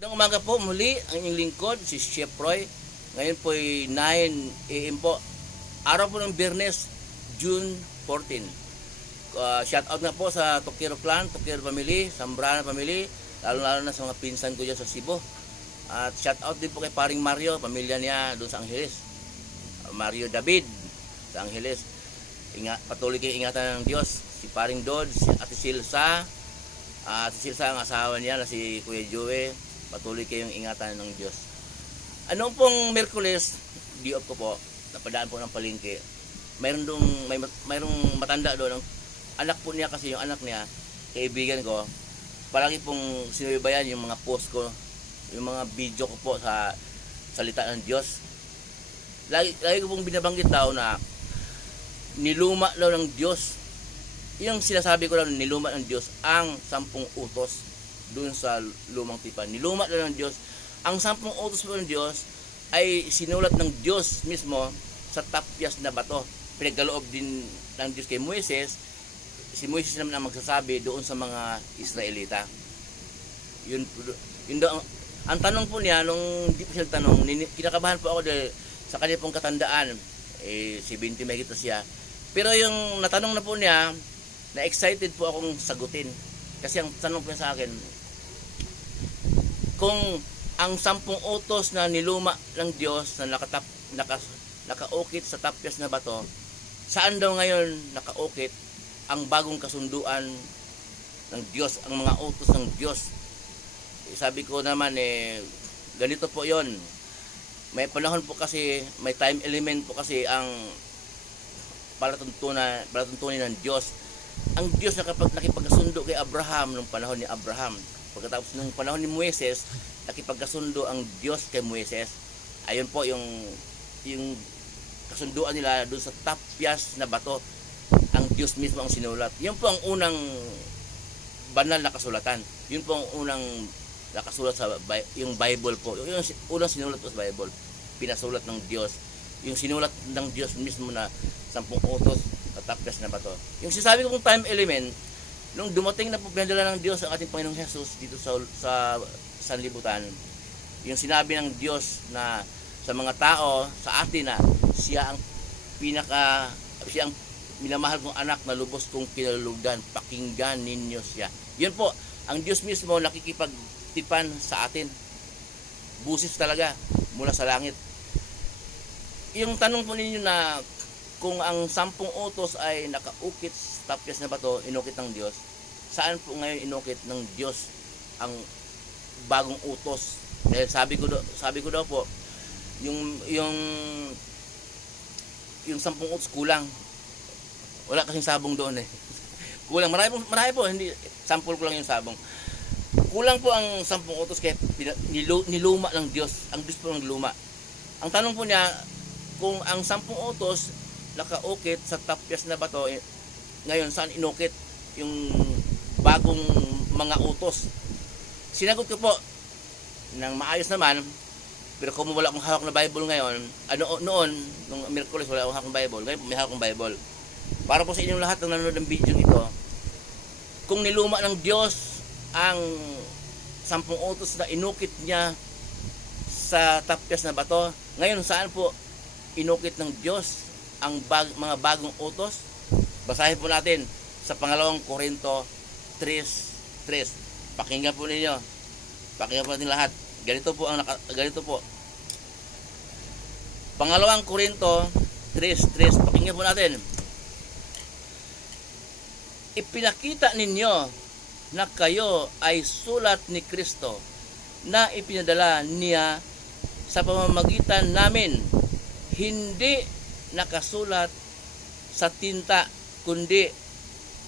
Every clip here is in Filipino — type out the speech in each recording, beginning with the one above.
Magandang umaga po muli ang inyong lingkod, si Chef Roy. Ngayon po ay 9 AM po. Araw po ng Biyernes, June 14. Shout out na po sa Tokero Clan, Tokero Family, Zambrana Family, lalo na sa mga pinsan ko dyan sa Cebu. At shout out din po kay paring Mario, pamilya niya doon sa Angeles. Mario David sa Angeles. Patuloy kayong ingatan ng Diyos. Si paring Dod, si Ate Silsa, ang asawa niya na si Kuya Joey. Patuloy kayong ingatan ng Diyos. Anong pong Merkules, di off ko po, napadaan po ng palengke. Mayroong matanda doon, ang anak po niya kasi yung anak niya, kaibigan ko, palagi pong sinubaybayan yung mga post ko, yung mga video ko po sa salita ng Diyos. Lagi ko pong binabanggit daw na niluma daw ng Diyos. Yung sinasabi ko lang, niluma ng Diyos ang 10 utos doon sa lumang tipan. Niluma daw ng Diyos. Ang 10 utos po ng Diyos ay sinulat ng Diyos mismo sa tapyas na bato. Pinagkaloob din ng Diyos kay Moises. Si Moises naman ang magsasabi doon sa mga Israelita. Yun daw, ang tanong po niya, nung di po siya tanong, kinakabahan po ako dahil sa kanya pong katandaan, 70 may kita siya. Pero yung natanong na po niya, na-excited po akong sagutin. Kasi ang tanong po sa akin, kung ang 10 utos na niluma ng Diyos na nakaukit sa tapyas na bato, saan daw ngayon nakaukit ang bagong kasunduan ng Diyos, ang mga utos ng Diyos? Sabi ko naman, ganito po yon. May panahon po kasi, may time element po kasi ang palatuntunin ng Diyos. Ang Diyos nakipagkasundo kay Abraham nung panahon ni Abraham. Pagkatapos nung panahon ni Moises, nakipagkasundo ang Diyos kay Moises. Ayun po yung kasunduan nila doon sa tapyas na bato. Ang Diyos mismo ang sinulat. Yun po ang unang banal na kasulatan. Yun po ang unang nakasulat sa yung Bible po. Yung unang sinulat po sa Bible, pinasulat ng Diyos. Yung sinulat ng Diyos mismo na 10 utos sa tapyas na bato. Yung sinasabi ko pong time element, nung dumating na po pinadala ng Diyos ang ating Panginoong Jesus dito sa sanlibutan, yung sinabi ng Diyos na sa mga tao, sa atin na siya ang minamahal kong anak na lubos kong kinalulugan, pakinggan ninyo siya. Yun po, ang Diyos mismo nakikipagtipan sa atin. Busis talaga mula sa langit. Yung tanong po ninyo na kung ang 10 utos ay nakaukit sa tapyas na bato, inukit ng Diyos, saan po ngayon inukit ng Diyos ang bagong utos? Dahil sabi ko daw po, yung 10 utos kulang. Wala kasing sabong doon Kulang, marami po, hindi sample ko lang yung sabong. Kulang po ang 10 utos kaya niluma ng Diyos. Ang Diyos po ng luma. Ang tanong po niya, kung ang 10 utos nakaukit sa tapyas na bato, ngayon saan inukit yung bagong mga utos? Sinagot ko po ng maayos naman, pero kung wala akong hawak na Bible ngayon, noon, nung Miyerkules wala akong hawak na Bible, ngayon may hawak ng Bible. Para po sa inyong lahat ng nanonood ng video ito, kung niluma ng Diyos ang 10 utos na inukit niya sa tapyas na bato, ngayon saan po inukit ng Diyos ang mga bagong utos? Basahin po natin sa 2 Korinto 3:3. Pakinggan po ninyo. Pakinggan po natin lahat. Ganito po 2 Korinto 3:3. Pakinggan po natin. Ipinakita ninyo na kayo ay sulat ni Kristo na ipinadala niya sa pamamagitan namin, hindi nakasulat sa tinta, kundi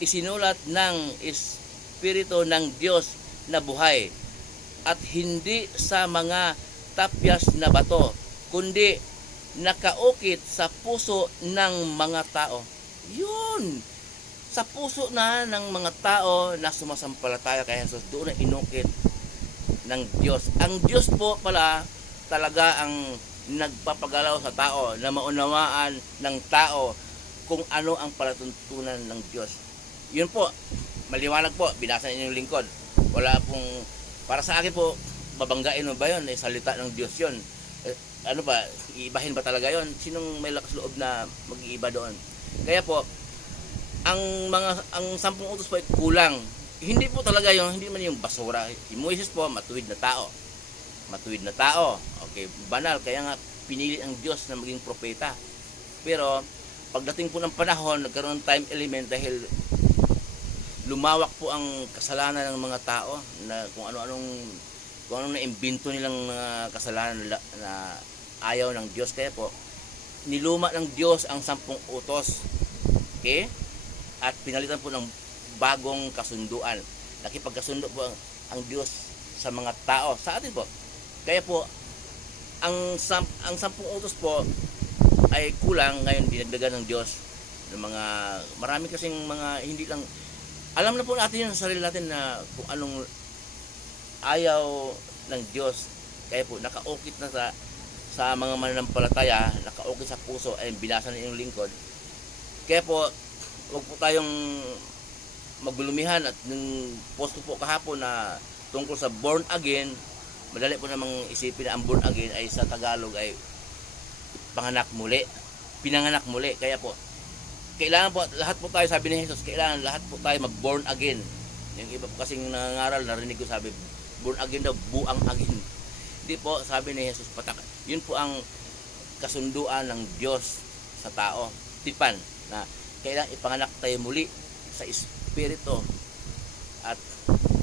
isinulat ng Espiritu ng Diyos na buhay, at hindi sa mga tapyas na bato, kundi nakaukit sa puso ng mga tao. Yun! Sa puso na ng mga tao na sumasampalataya kay Jesus, doon na inukit ng Diyos. Ang Diyos po pala talaga ang nagpapagalaw sa tao na maunawaan ng tao kung ano ang palatuntunan ng Diyos. Yun po, maliwanag po, binasa niyo yung lingkod. Wala pong, para sa akin po, babanggain mo ba yun? Salita ng Diyos yun. Ano ba, iibahin ba talaga yun? Sinong may lakas loob na mag-iiba doon? Kaya po, ang 10 utos po ay kulang. Hindi po talaga yung, hindi man yung basura. Si Moises po, matuwid na tao. Matuwid na tao. Okay, banal. Kaya nga, pinili ang Diyos na maging propeta. Pero, pagdating po ng panahon, nagkaroon ng time element dahil lumawak po ang kasalanan ng mga tao na kung anong naimbento nilang mga kasalanan na ayaw ng Diyos. Kaya po, niluma ng Diyos ang 10 utos. Okay? At pinalitan po ng bagong kasunduan. Nakipagkasundo po ang Diyos sa mga tao, sa atin po. Kaya po, ang 10 utos po ay kulang. Ngayon dinagdagan ng Diyos ng mga, marami kasing mga hindi lang, alam na po natin yun sa sarili natin na kung anong ayaw ng Diyos. Kaya po nakaukit na sa mga mananampalataya, nakaukit sa puso ay binasa ng inyong lingkod. Kaya po huwag po tayong magbulumihan. At nung post ko po kahapon na tungkol sa born again, madali po namang isipin na ang born again ay sa Tagalog ay panganak muli, pinanganak muli. Kaya po kailangan po lahat po tayo, sabi ni Jesus, kailangan lahat po tayo mag-born again. Yung iba po kasing nangangaral, narinig ko sabi, born again daw, buang again. Hindi po, sabi ni Jesus, yun po ang kasunduan ng Diyos sa tao. Tipan, na kailangan ipanganak tayo muli sa Espiritu at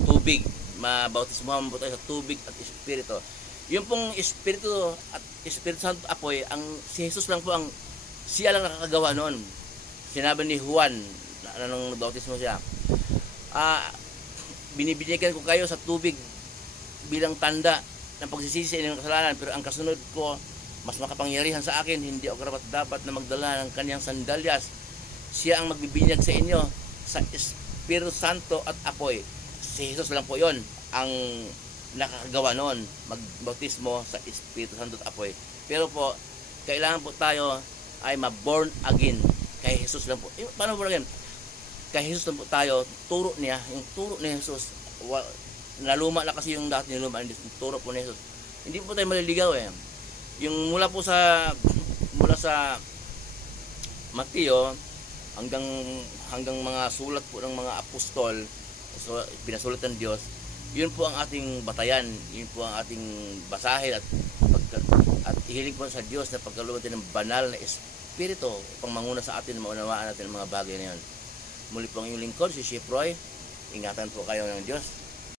tubig. Mabautismohan po tayo sa tubig at Espiritu. Yung pong Espiritu at Espiritu Santo apoy, si Jesus lang po siya lang nakakagawa noon. Sinabi ni Juan na nung bautismo siya, binibigyan ko kayo sa tubig bilang tanda ng pagsisisi sa inyong kasalanan, pero ang kasunod ko mas makapangyarihan sa akin, hindi ako karapat-dapat na magdala ng kanyang sandalyas. Siya ang magbibinyag sa inyo sa Espiritu Santo at apoy. Si Jesus lang po yon ang nakakagawa noon, magbautismo sa Espiritu Santo at apoy. Pero po, kailangan po tayo ay ma-born again kay Jesus lang po. Paano born again? Kay Jesus lang po tayo, turo niya, yung turo ni Jesus, naluma na kasi yung dati niluma, yung turo po ni Jesus. Hindi po tayo maliligaw eh. Yung mula sa Mateo hanggang mga sulat po ng mga apostol, so pinasulat ng Diyos, yun po ang ating batayan, yun po ang ating basahin at ihiling po sa Diyos na pagkaloob natin ng banal na Espiritu upang manguna sa atin, maunawaan natin ang mga bagay na yun. Muli po ang inyong lingkod, si Chef Roy. Ingatan po kayo ng Diyos.